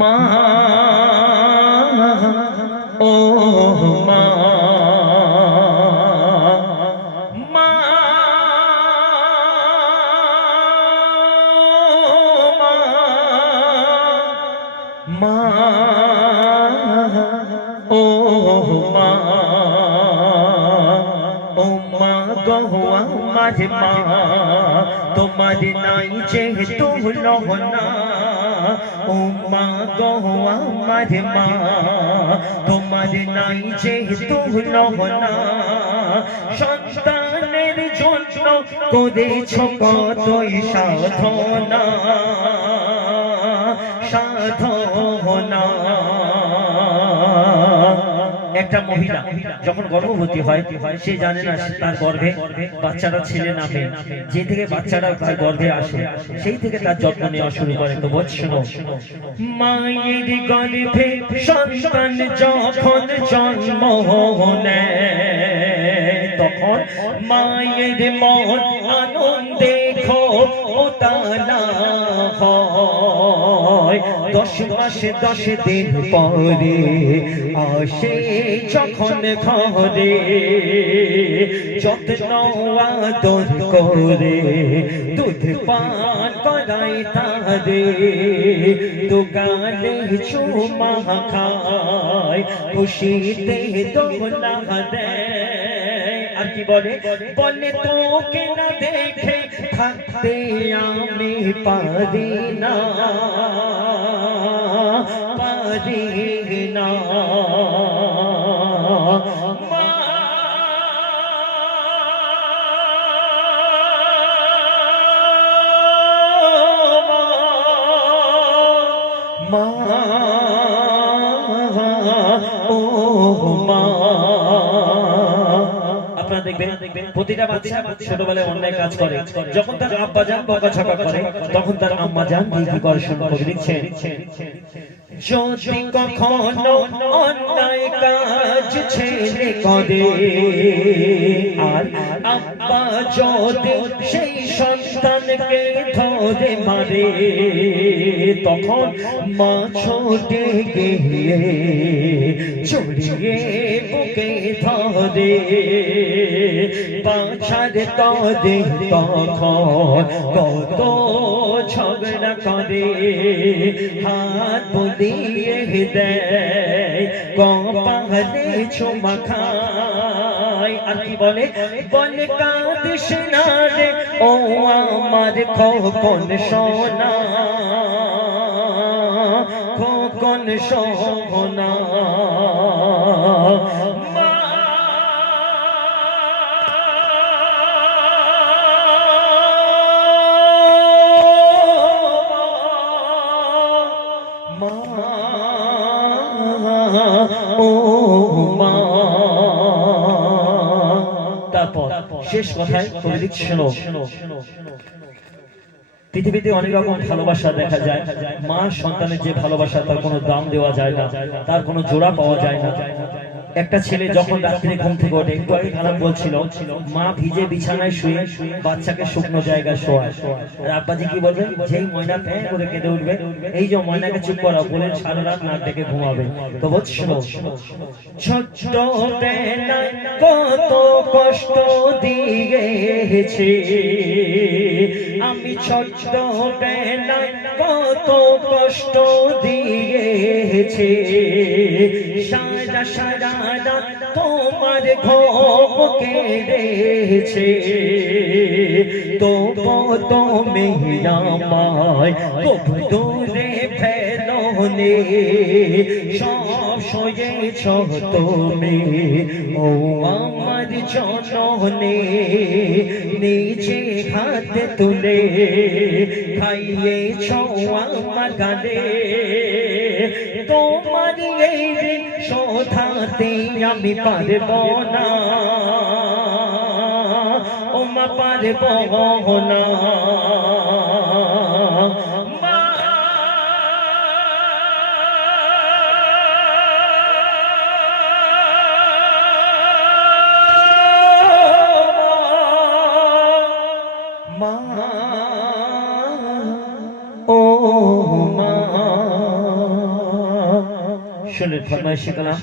মা ও মা মা মা ও মা ও মা গো আমার মা তোমার নাই যেহেতু লহনা ও মা গো আমার মা তোমার নাই যেহেতু লহনা সন্তানের জন্য করেছ কতই সাধনা সাধনা। একটা মহিলা যখন গর্ভবতী হয় সে জানে না তার গর্ভে বাচ্চাটা ছেলে না মেয়ে, যে থেকে বাচ্চাটা তার গর্ভে আসে সেই থেকে তার যত্ন নেওয়া শুরু করে। তো বল শোনো, মায়ের গর্ভে সন্তান যখন জন্ম নেয় তখন মায়ের মন আনন্দে উতালা হয়। 10 মাস 10 দিন পরে আসে যখন ঘরে যত্ন আদর করে দুধ পান করাই তারে দোকানে চুমা খায় খুশিতে দোলা দেয়। আর কি বলে বলে তোকে না দেখে থাকতে আমি পারি না পারি না। মা ও মা আপনারা দেখবেন প্রতিটা বাচ্চা ছোটবেলায় অন্যায় কাজ করে, যখন তার আব্বা জান বকাঝকা করে তখন তার আম্মা জান কি করে শুনুন, কবি লিখছেন যদি কখনো অন্যায় কাজ ছেলে করে আর আব্বা যদি সেই সন্তানকে ধরে মারে তখন মা ছোটে গিয়ে চড়িয়ে বুকে ধরে বাছার তরে তখন কত ঝগড়া করে হাত বুলিয়ে দেয় কপালে চুমা খায়। আর কি বলে বলে কাঁদিস না রে ও আমার খোকন সোনা খোকন সোনা। তারপর শেষ কথায় কবি লিখছে শোনো, পৃথিবীতে অনেক রকম ভালোবাসা দেখা যায়, মা সন্তানের যে ভালোবাসা তার কোনো দাম দেওয়া যায় না, তার কোনো জোড়া পাওয়া যায় না। একটা ছেলে যখন রাত্রে ঘুম থেকে ওঠে, একটু আগে খালাম বলছিল মা ভিজে বিছানায় শুয়ে বাচ্চাকে শুকনো জায়গায় শোয়ায়, আর আব্বাজি কি বলবেন যেই ময়না ফ্যাঁ করে কেঁদে উঠবে এই যে ময়নাকে চুপ করাও বলে সারা রাত নাক ডেকে ঘুমাবে। তো বলছি শোনো, ছোট্ট বেলায় কত কষ্ট দিয়েছে আমি ছোট্ট বেলায় কত কষ্ট দিয়েছে সারা সারা তোমার ঘুম কেড়েছে তবু তুমি আমায় কবু দূরে ফেলোনি সব সয়েছ তুমি ও আমার জননী নিজে হাতে তুলে খাইয়েছ আমার গালে তোমার এই ঋণ শোধাতে আমি পারব না ও মা পারব না। মা ও মা শুনে ফরমাইশ কালাম